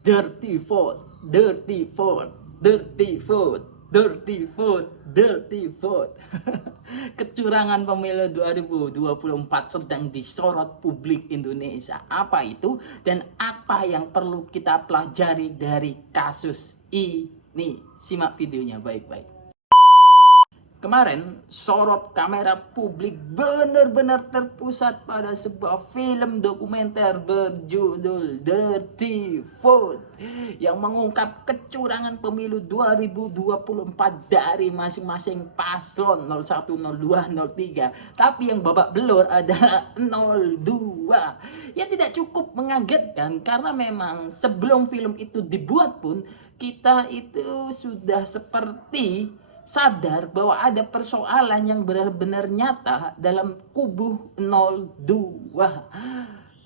Dirty vote, dirty vote, dirty vote, dirty vote, dirty vote. Kecurangan pemilu 2024 sedang disorot publik Indonesia. Apa itu dan apa yang perlu kita pelajari dari kasus ini? Simak videonya baik-baik. Kemarin sorot kamera publik benar-benar terpusat pada sebuah film dokumenter berjudul Dirty Vote yang mengungkap kecurangan pemilu 2024 dari masing-masing paslon 01, 02, 03. Tapi yang babak belur adalah 02. Ya tidak cukup mengagetkan karena memang sebelum film itu dibuat pun kita itu sudah seperti sadar bahwa ada persoalan yang benar-benar nyata dalam kubu 02.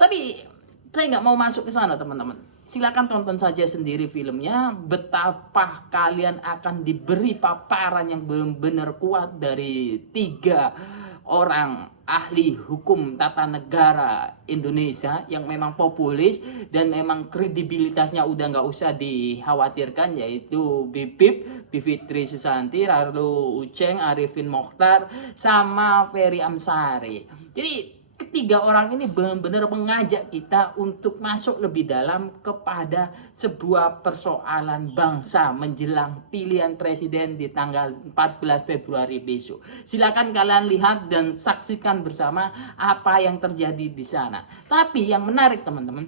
Tapi saya nggak mau masuk ke sana, teman-teman. Silakan tonton saja sendiri filmnya, betapa kalian akan diberi paparan yang benar-benar kuat dari 3 orang ahli hukum tata negara Indonesia yang memang populis dan memang kredibilitasnya udah nggak usah dikhawatirkan, yaitu Bivitri Susanti, lalu Uceng, Arifin Mokhtar, sama Ferry Amsari. Jadi ketiga orang ini benar-benar mengajak kita untuk masuk lebih dalam kepada sebuah persoalan bangsa menjelang pilihan presiden di tanggal 14 Februari besok. Silakan kalian lihat dan saksikan bersama apa yang terjadi di sana. Tapi yang menarik, teman-teman,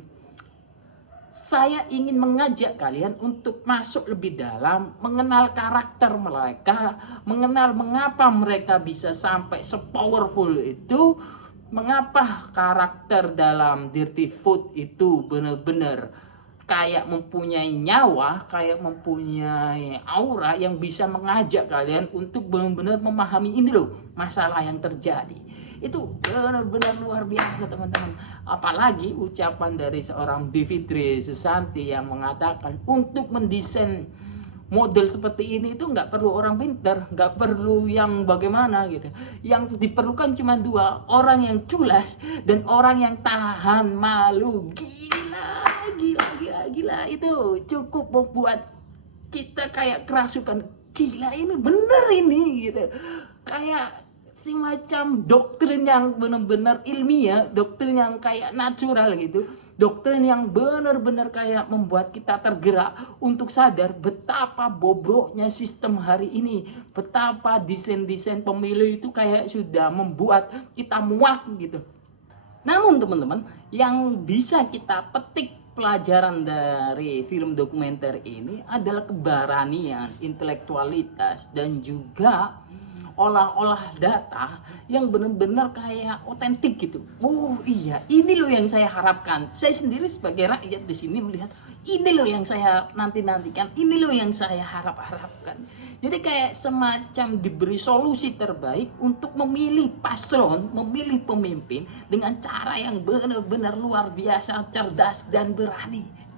saya ingin mengajak kalian untuk masuk lebih dalam, mengenal karakter mereka, mengenal mengapa mereka bisa sampai sepowerful itu, mengapa karakter dalam Dirty Vote itu benar-benar kayak mempunyai nyawa, kayak mempunyai aura yang bisa mengajak kalian untuk benar-benar memahami ini loh masalah yang terjadi. Itu benar-benar luar biasa, teman-teman. Apalagi ucapan dari seorang Bivitri Susanti yang mengatakan untuk mendesain model seperti ini itu nggak perlu orang pintar, nggak perlu yang bagaimana gitu. Yang diperlukan cuma 2, orang yang culas dan orang yang tahan malu. Gila, itu cukup membuat kita kayak kerasukan. Gila, ini bener ini gitu. Kayak semacam doktrin yang benar-benar ilmiah, doktrin yang kayak natural gitu, doktrin yang benar-benar kayak membuat kita tergerak untuk sadar betapa bobroknya sistem hari ini, betapa desain-desain pemilu itu kayak sudah membuat kita muak gitu. Namun teman-teman, yang bisa kita petik pelajaran dari film dokumenter ini adalah keberanian, intelektualitas, dan juga olah-olah data yang benar-benar kayak otentik gitu. Oh iya, ini loh yang saya harapkan. Saya sendiri sebagai rakyat di sini melihat ini loh yang saya nanti-nantikan, ini loh yang saya harapkan. Jadi kayak semacam diberi solusi terbaik untuk memilih paslon, memilih pemimpin dengan cara yang benar-benar luar biasa, cerdas dan berani.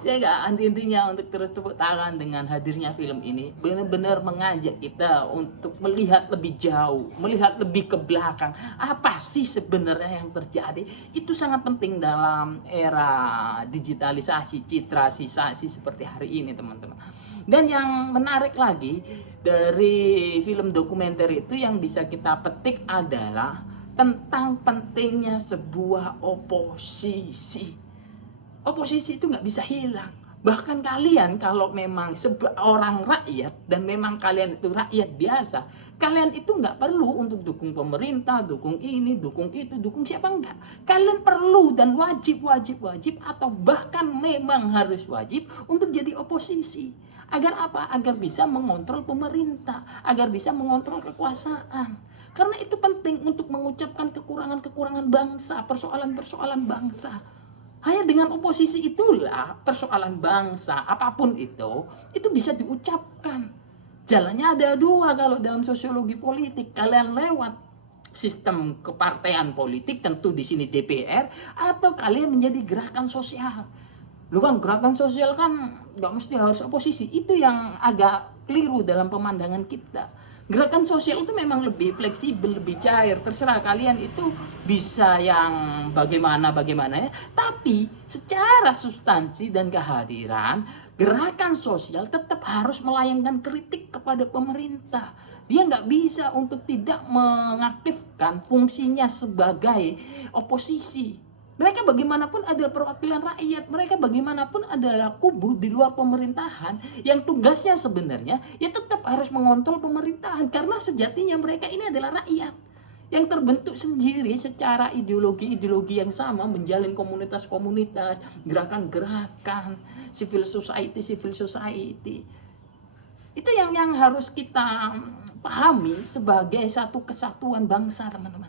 Saya nggak henti-hentinya untuk terus tepuk tangan dengan hadirnya film ini. Benar-benar mengajak kita untuk melihat lebih jauh, melihat lebih ke belakang. Apa sih sebenarnya yang terjadi? Itu sangat penting dalam era digitalisasi, citrasisasi seperti hari ini, teman-teman. Dan yang menarik lagi dari film dokumenter itu yang bisa kita petik adalah tentang pentingnya sebuah oposisi. Oposisi itu nggak bisa hilang. Bahkan kalian kalau memang seorang rakyat dan memang kalian itu rakyat biasa, kalian itu nggak perlu untuk dukung pemerintah, dukung ini, dukung itu, dukung siapa enggak. Kalian perlu dan wajib atau bahkan memang harus wajib untuk jadi oposisi. Agar apa? Agar bisa mengontrol pemerintah, agar bisa mengontrol kekuasaan. Karena itu penting untuk mengucapkan kekurangan-kekurangan bangsa, persoalan-persoalan bangsa. Hanya dengan oposisi itulah persoalan bangsa apapun itu bisa diucapkan. Jalannya ada 2 kalau dalam sosiologi politik. Kalian lewat sistem kepartean politik, tentu di sini DPR, atau kalian menjadi gerakan sosial. Lu kan gerakan sosial kan nggak mesti harus oposisi. Itu yang agak keliru dalam pemandangan kita. Gerakan sosial itu memang lebih fleksibel, lebih cair. Terserah kalian itu bisa yang bagaimana ya. Tapi secara substansi dan kehadiran, gerakan sosial tetap harus melayangkan kritik kepada pemerintah. Dia nggak bisa untuk tidak mengaktifkan fungsinya sebagai oposisi. Mereka bagaimanapun adalah perwakilan rakyat, mereka bagaimanapun adalah kubu di luar pemerintahan yang tugasnya sebenarnya ya tetap harus mengontrol pemerintahan, karena sejatinya mereka ini adalah rakyat yang terbentuk sendiri secara ideologi-ideologi yang sama, menjalin komunitas-komunitas, gerakan-gerakan, civil society. Itu yang harus kita pahami sebagai satu kesatuan bangsa, teman-teman.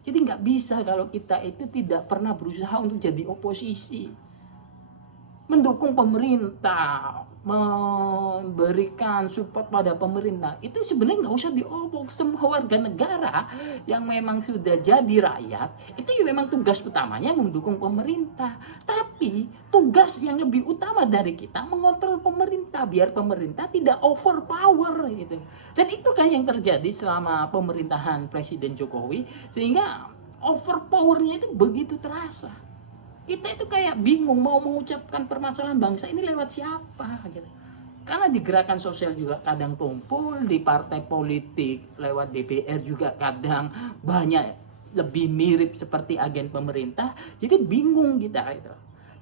Jadi nggak bisa kalau kita itu tidak pernah berusaha untuk jadi oposisi, mendukung pemerintah, memberikan support pada pemerintah. Itu sebenarnya nggak usah diobok. Semua warga negara yang memang sudah jadi rakyat, itu ya memang tugas utamanya mendukung pemerintah. Tapi tugas yang lebih utama dari kita mengontrol pemerintah, biar pemerintah tidak overpower gitu. Dan itu kan yang terjadi selama pemerintahan Presiden Jokowi, sehingga overpowernya itu begitu terasa. Kita itu kayak bingung mau mengucapkan permasalahan bangsa ini lewat siapa gitu. Karena di gerakan sosial juga kadang tumpul, di partai politik lewat DPR juga kadang banyak lebih mirip seperti agen pemerintah. Jadi bingung kita itu.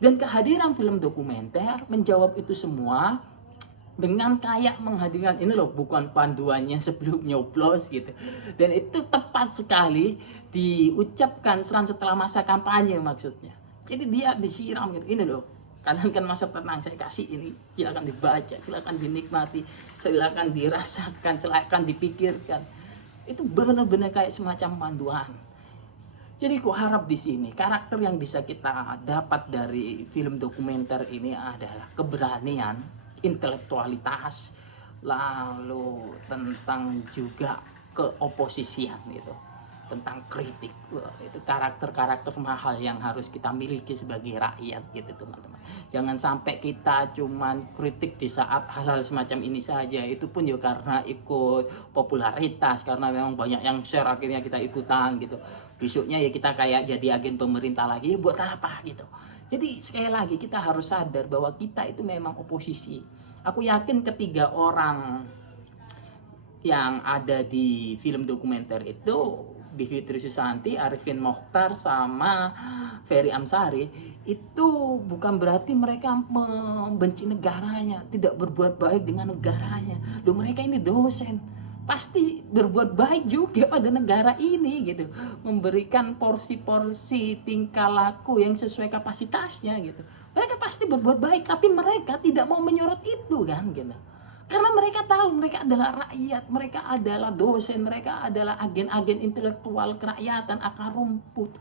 Dan kehadiran film dokumenter menjawab itu semua dengan kayak menghadirkan ini loh, bukan panduannya sebelum nyoblos gitu. Dan itu tepat sekali diucapkan setelah masa kampanye maksudnya. Jadi dia disiram gitu, ini loh, kalian kan masa tenang, saya kasih ini, silakan dibaca, silakan dinikmati, silakan dirasakan, silakan dipikirkan. Itu benar-benar kayak semacam panduan. Jadi ku harap di sini karakter yang bisa kita dapat dari film dokumenter ini adalah keberanian, intelektualitas, lalu tentang juga keoposisian gitu, tentang kritik. Wah, itu karakter-karakter mahal yang harus kita miliki sebagai rakyat gitu, teman-teman. Jangan sampai kita cuman kritik di saat hal-hal semacam ini saja, itu pun ya karena ikut popularitas, karena memang banyak yang share akhirnya kita ikutan gitu. Besoknya ya kita kayak jadi agen pemerintah lagi, ya buat apa gitu. Jadi sekali lagi kita harus sadar bahwa kita itu memang oposisi. Aku yakin ketiga orang yang ada di film dokumenter itu, Bivitri Susanti, Arifin Mokhtar, sama Ferry Amsari, itu bukan berarti mereka membenci negaranya, tidak berbuat baik dengan negaranya. Loh, mereka ini dosen, pasti berbuat baik juga pada negara ini gitu, memberikan porsi-porsi tingkah laku yang sesuai kapasitasnya gitu. Mereka pasti berbuat baik, tapi mereka tidak mau menyorot itu kan gitu. Karena mereka tahu mereka adalah rakyat, mereka adalah dosen, mereka adalah agen-agen intelektual kerakyatan, akar rumput.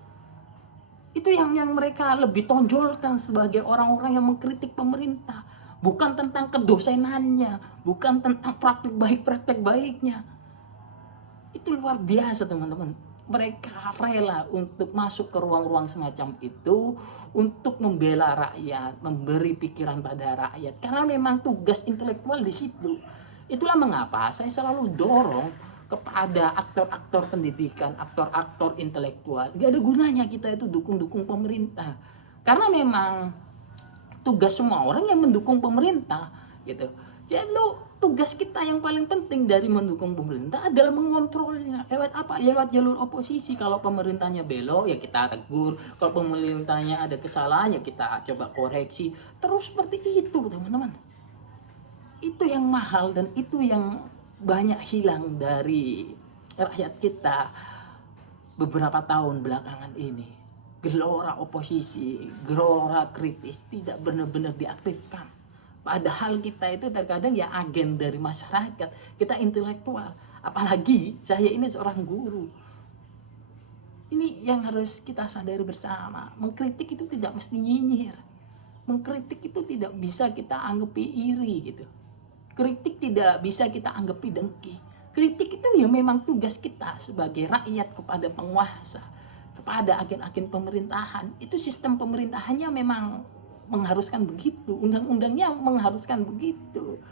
Itu yang mereka lebih tonjolkan sebagai orang-orang yang mengkritik pemerintah. Bukan tentang kedosenannya, bukan tentang praktik baiknya. Itu luar biasa, teman-teman. Mereka rela untuk masuk ke ruang-ruang semacam itu untuk membela rakyat, memberi pikiran pada rakyat, karena memang tugas intelektual di situ. Itulah mengapa saya selalu dorong kepada aktor-aktor pendidikan, aktor-aktor intelektual. Gak ada gunanya kita itu dukung-dukung pemerintah, karena memang tugas semua orang yang mendukung pemerintah gitu. Jadi tugas kita yang paling penting dari mendukung pemerintah adalah mengontrolnya. Lewat apa? Lewat jalur oposisi. Kalau pemerintahnya belok ya kita tegur, kalau pemerintahnya ada kesalahan ya kita coba koreksi. Terus seperti itu, teman-teman. Itu yang mahal dan itu yang banyak hilang dari rakyat kita beberapa tahun belakangan ini. Gelora oposisi, gelora kritis tidak benar-benar diaktifkan. Padahal kita itu terkadang ya agen dari masyarakat, kita intelektual. Apalagi saya ini seorang guru. Ini yang harus kita sadari bersama. Mengkritik itu tidak mesti nyinyir. Mengkritik itu tidak bisa kita anggapi iri gitu. Kritik tidak bisa kita anggapi dengki. Kritik itu ya memang tugas kita sebagai rakyat kepada penguasa, kepada agen-agen pemerintahan. Itu sistem pemerintahannya memang mengharuskan begitu, undang-undangnya mengharuskan begitu.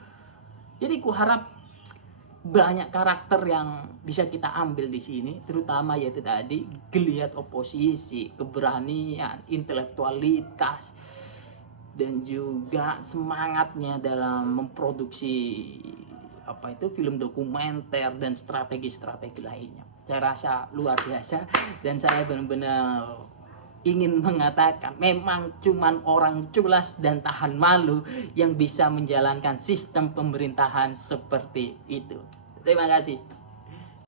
Jadi ku harap banyak karakter yang bisa kita ambil di sini, terutama yaitu tadi geliat oposisi, keberanian, intelektualitas, dan juga semangatnya dalam memproduksi film dokumenter dan strategi-strategi lainnya. Saya rasa luar biasa, dan saya benar-benar ingin mengatakan memang cuman orang culas dan tahan malu yang bisa menjalankan sistem pemerintahan seperti itu. Terima kasih.